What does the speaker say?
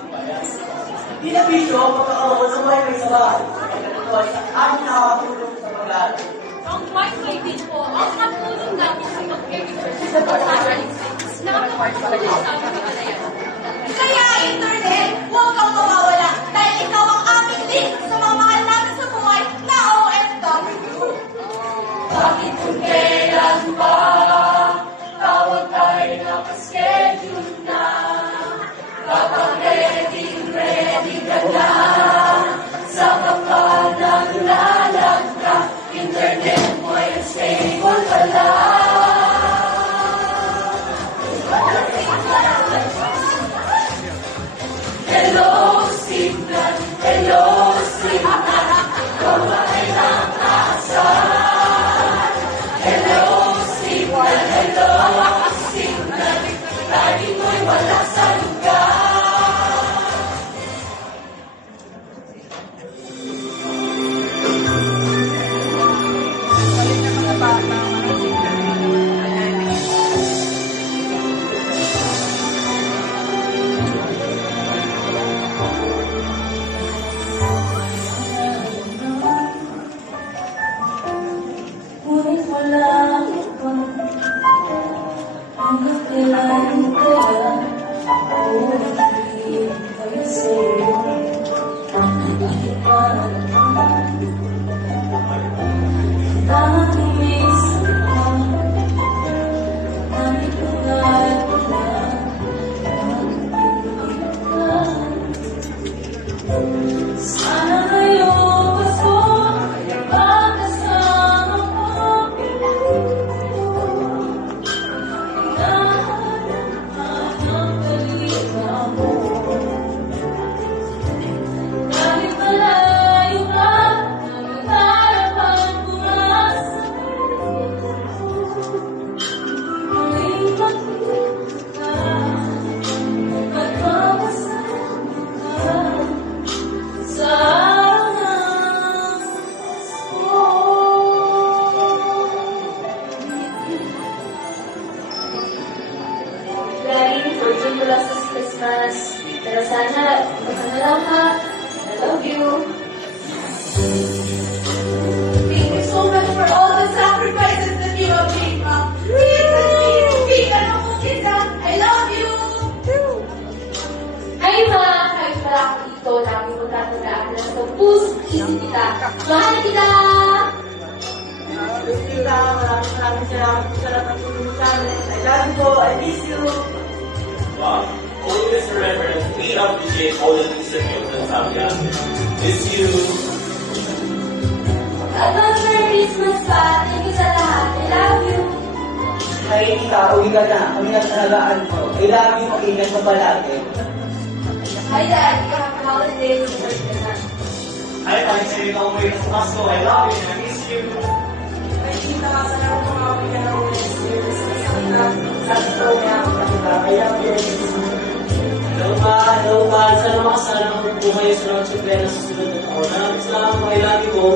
Saan sa mga Pagbulat ang ating bayan. Di na bisyo, pagkakaroon sa buhay may sabahan. Ito ay ating nakakatulong sa pag-aaral. Ang wifi din po, ang katulong namin sa pag-research sa pag-analysis na nakapagpapalala sa kalayan. Kaya internet, huwag kang mawawala dahil ikaw ang aming link sa mga mahal namin sa buhay na OFW. Bakit kung kailan pa tawag tayo nakaschedule na Kapag Yeah. Hanggang kailan mula sa Christmas. Pero sana, baka na lang ha. I love you. Thank you so much for all the sacrifices that you have made, Mom. Really, Pika no kita. I love you. Ay kahit wala ako dito, ko tatandaan na sa puso isip kita. Mahal kita! Bisita, maraming salamat sa lahat ng amin. I love you I you. Wow. Always remember that we appreciate all the things that you've done sa. Miss you. Advance Merry Christmas pa! Thank you sa lahat. I love you! Ay, tita, uwi ka na. Kami na talagaan mo. I love you, mag-ingat ka palagi. Hi Dad! Happy holidays! Hi, sa umuwi sa Pasko. I love you. I miss you. Ay, tita, salamat po mga uwi ka na uwi. Sabi pa. Sana makasana ng buhay sa mga tsuplena sa sunod na taon. Maraming salamat, I love you po.